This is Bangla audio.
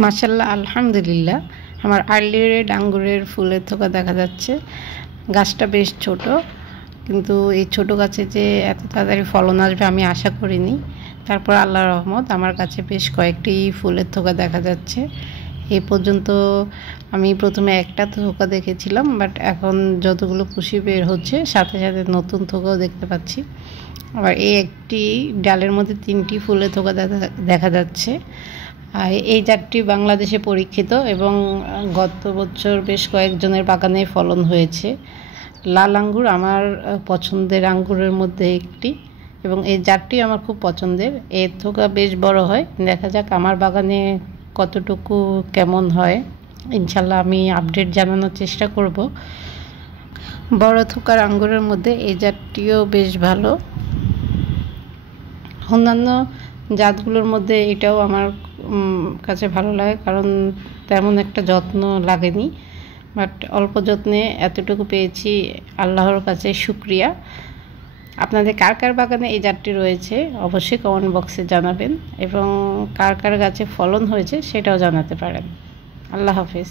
মাশাআল্লাহ, আলহামদুলিল্লাহ। আমার আর্লি রেড আঙ্গুরের ফুলের থোকা দেখা যাচ্ছে। গাছটা বেশ ছোট, কিন্তু এই ছোট গাছে যে এত তাড়াতাড়ি ফলন আসবে আমি আশা করিনি। তারপর আল্লাহর রহমত আমার কাছে বেশ কয়েকটি ফুলের থোকা দেখা যাচ্ছে। এই পর্যন্ত আমি প্রথমে একটা থোকা দেখেছিলাম, বাট এখন যতগুলো কুশি বের হচ্ছে সাথে সাথে নতুন থোকাও দেখতে পাচ্ছি। আবার এই একটি ডালের মধ্যে 3টি ফুলের থোকা দেখা যাচ্ছে। এই জাতটি বাংলাদেশে পরীক্ষিত এবং গত বছর বেশ কয়েকজনের বাগানে ফলন হয়েছে। লাল আঙ্গুর আমার পছন্দের আঙ্গুরের মধ্যে একটি, এবং এই জাতটি আমার খুব পছন্দের। এর থোকা বেশ বড় হয়, দেখা যাক আমার বাগানে কতটুকু কেমন হয়। ইনশাল্লাহ আমি আপডেট জানানোর চেষ্টা করব। বড় থোকার আঙ্গুরের মধ্যে এই জাতটিও বেশ ভালো। অন্যান্য জাতগুলোর মধ্যে এটাও আমার কাছে ভালো লাগে, কারণ তেমন একটা যত্ন লাগেনি, বাট অল্প যত্নে এতটুকু পেয়েছি, আল্লাহর কাছে শুকরিয়া। আপনাদের কার কার বাগানে এই জাতটি রয়েছে অবশ্যই কমেন্ট বক্সে জানাবেন, এবং কার কার গাছে ফলন হয়েছে সেটাও জানাতে পারেন। আল্লাহ হাফেজ।